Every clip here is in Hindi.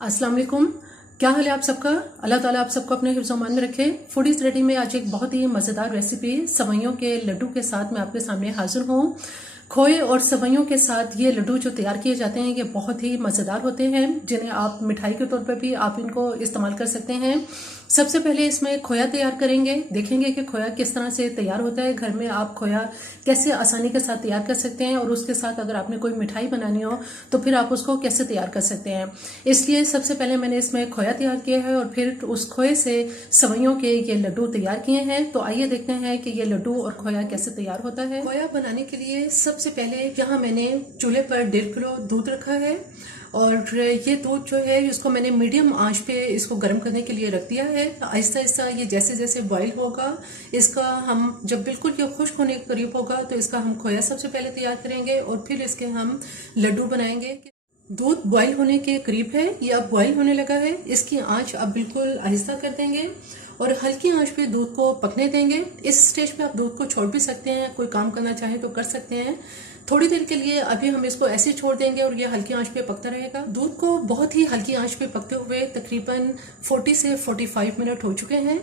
अस्सलाम वालेकुम। क्या हाल है आप सबका। अल्लाह ताला आप सबको अपने हिफ्ज़ अमान में रखे। फूड इज रेडी में आज एक बहुत ही मज़ेदार रेसिपी सवैयों के लड्डू के साथ मैं आपके सामने हाजिर हूँ। खोए और सवैयों के साथ ये लड्डू जो तैयार किए जाते हैं ये बहुत ही मज़ेदार होते हैं, जिन्हें आप मिठाई के तौर पर भी आप इनको इस्तेमाल कर सकते हैं। सबसे पहले इसमें खोया तैयार करेंगे। देखेंगे कि खोया किस तरह से तैयार होता है। घर में आप खोया कैसे आसानी के साथ तैयार कर सकते हैं और उसके साथ अगर आपने कोई मिठाई बनानी हो तो फिर आप उसको कैसे तैयार कर सकते हैं। इसलिए सबसे पहले मैंने इसमें खोया तैयार किया है और फिर उस खोए से सवैयों के ये लड्डू तैयार किए हैं। तो आइए देखते हैं कि ये लड्डू और खोया कैसे तैयार होता है। खोया बनाने के लिए सबसे पहले यहाँ मैंने चूल्हे पर 1.5 किलो दूध रखा है और ये दूध जो है इसको मैंने मीडियम आंच पे इसको गर्म करने के लिए रख दिया है। आहिस्ता आहिस्ता ये जैसे जैसे बॉईल होगा इसका हम जब बिल्कुल ये खुश्क होने के करीब होगा तो इसका हम खोया सबसे पहले तैयार करेंगे और फिर इसके हम लड्डू बनाएंगे। दूध बॉईल होने के करीब है, ये अब बॉईल होने लगा है। इसकी आंच अब बिल्कुल आहिस्ता कर देंगे और हल्की आंच पे दूध को पकने देंगे। इस स्टेज पे आप दूध को छोड़ भी सकते हैं, कोई काम करना चाहे तो कर सकते हैं। थोड़ी देर के लिए अभी हम इसको ऐसे छोड़ देंगे और ये हल्की आंच पे पकता रहेगा। दूध को बहुत ही हल्की आंच पे पकते हुए तकरीबन 40 से 45 मिनट हो चुके हैं।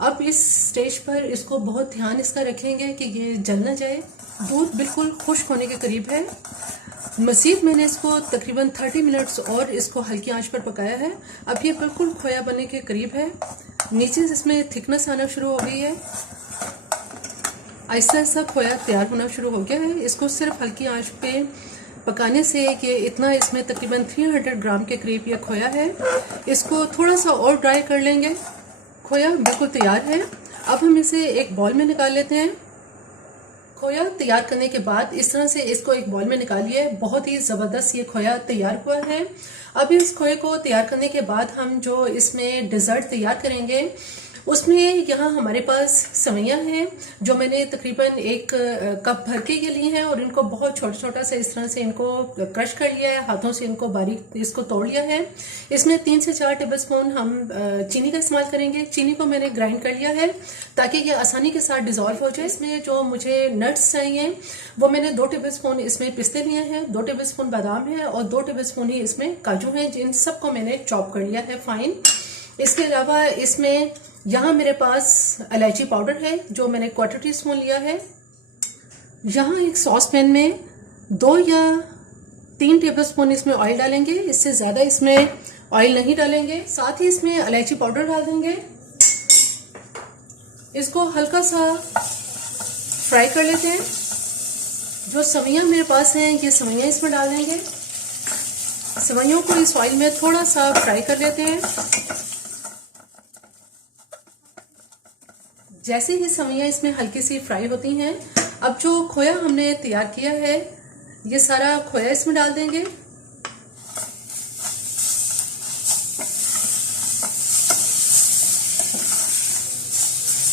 अब इस स्टेज पर इसको बहुत ध्यान इसका रखेंगे कि ये जल ना जाए। दूध बिल्कुल खुश्क होने के करीब है। मजीद मैंने इसको तकरीबन 30 मिनट्स और इसको हल्की आंच पर पकाया है। अब ये बिल्कुल खोया बनने के करीब है। नीचे इसमें थिकनेस आना शुरू हो गई है। आहिस्ता आहिस्ता खोया तैयार होना शुरू हो गया है। इसको सिर्फ हल्की आंच पे पकाने से ये इतना इसमें तकरीबन 300 ग्राम के करीब ये खोया है। इसको थोड़ा सा और ड्राई कर लेंगे। खोया बिल्कुल तैयार है। अब हम इसे एक बॉल में निकाल लेते हैं। खोया तैयार करने के बाद इस तरह से इसको एक बॉल में निकालिए। बहुत ही ज़बरदस्त ये खोया तैयार हुआ है। अब इस खोए को तैयार करने के बाद हम जो इसमें डिज़र्ट तैयार करेंगे उसमें यहाँ हमारे पास सवैयाँ हैं जो मैंने तकरीबन 1 कप भर के ये ली हैं और इनको बहुत छोटा छोटा सा इस तरह से इनको क्रश कर लिया है, हाथों से इनको बारीक इसको तोड़ लिया है। इसमें 3 से 4 टेबलस्पून हम चीनी का इस्तेमाल करेंगे। चीनी को मैंने ग्राइंड कर लिया है ताकि ये आसानी के साथ डिजोल्व हो जाए। इसमें जो मुझे नट्स चाहिए वो मैंने 2 टेबलस्पून इसमें पिस्ते लिए हैं, 2 टेबलस्पून बादाम है और 2 टेबलस्पून ही इसमें काजू हैं। इन सबको मैंने चॉप कर लिया है फाइन। इसके अलावा इसमें यहाँ मेरे पास इलायची पाउडर है जो मैंने 1/4 टीस्पून लिया है। यहाँ एक सॉस पैन में 2 या 3 टेबलस्पून इसमें ऑयल डालेंगे, इससे ज़्यादा इसमें ऑयल नहीं डालेंगे। साथ ही इसमें इलायची पाउडर डाल देंगे। इसको हल्का सा फ्राई कर लेते हैं। जो सवैयाँ मेरे पास हैं ये सवैयाँ इसमें डाल देंगे। सवैयों को इस ऑयल में थोड़ा सा फ्राई कर लेते हैं। जैसे ही सवैयाँ इसमें हल्की सी फ्राई होती हैं, अब जो खोया हमने तैयार किया है ये सारा खोया इसमें डाल देंगे।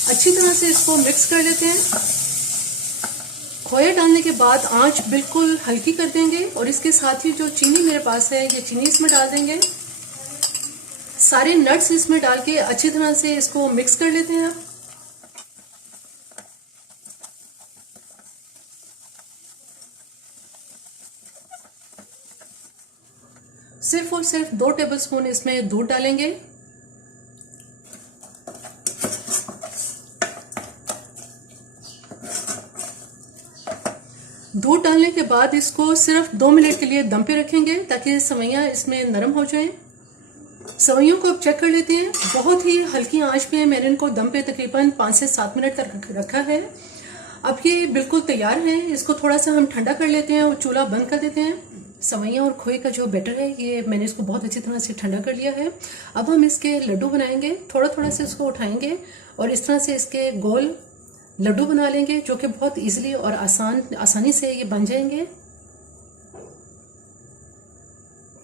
अच्छी तरह से इसको मिक्स कर लेते हैं। खोया डालने के बाद आंच बिल्कुल हल्की कर देंगे और इसके साथ ही जो चीनी मेरे पास है ये चीनी इसमें डाल देंगे। सारे नट्स इसमें डाल के अच्छी तरह से इसको मिक्स कर लेते हैं। सिर्फ और सिर्फ 2 टेबलस्पून इसमें दूध डालेंगे। दूध डालने के बाद इसको सिर्फ 2 मिनट के लिए दम पे रखेंगे ताकि सवैयाँ इसमें नरम हो जाएं। सवैयों को अब चेक कर लेते हैं। बहुत ही हल्की आंच पे मैंने इनको दम पे तकरीबन 5 से 7 मिनट तक रखा है। अब ये बिल्कुल तैयार है। इसको थोड़ा सा हम ठंडा कर लेते हैं और चूल्हा बंद कर देते हैं। सवैयाँ और खोए का जो बैटर है ये मैंने इसको बहुत अच्छी तरह से ठंडा कर लिया है। अब हम इसके लड्डू बनाएंगे। थोड़ा थोड़ा से इसको उठाएंगे और इस तरह से इसके गोल लड्डू बना लेंगे जो कि बहुत इजीली और आसानी से ये बन जाएंगे।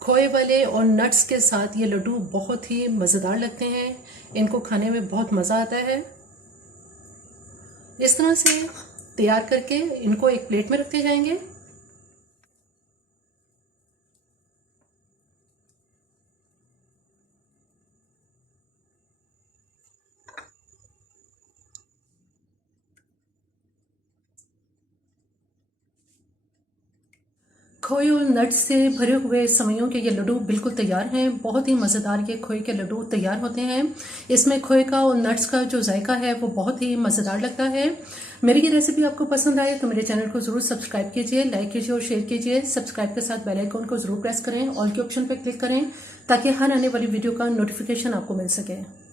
खोए वाले और नट्स के साथ ये लड्डू बहुत ही मज़ेदार लगते हैं। इनको खाने में बहुत मज़ा आता है। इस तरह से तैयार करके इनको एक प्लेट में रखते जाएंगे। खोए और नट्स से भरे हुए सेवइयों के ये लड्डू बिल्कुल तैयार हैं। बहुत ही मज़ेदार ये खोए के लड्डू तैयार होते हैं। इसमें खोए का और नट्स का जो जायका है वो बहुत ही मज़ेदार लगता है। मेरी ये रेसिपी आपको पसंद आए तो मेरे चैनल को जरूर सब्सक्राइब कीजिए, लाइक कीजिए और शेयर कीजिए। सब्सक्राइब के साथ बेल आइकन को जरूर प्रेस करें, ऑल के ऑप्शन पर क्लिक करें ताकि हर आने वाली वीडियो का नोटिफिकेशन आपको मिल सके।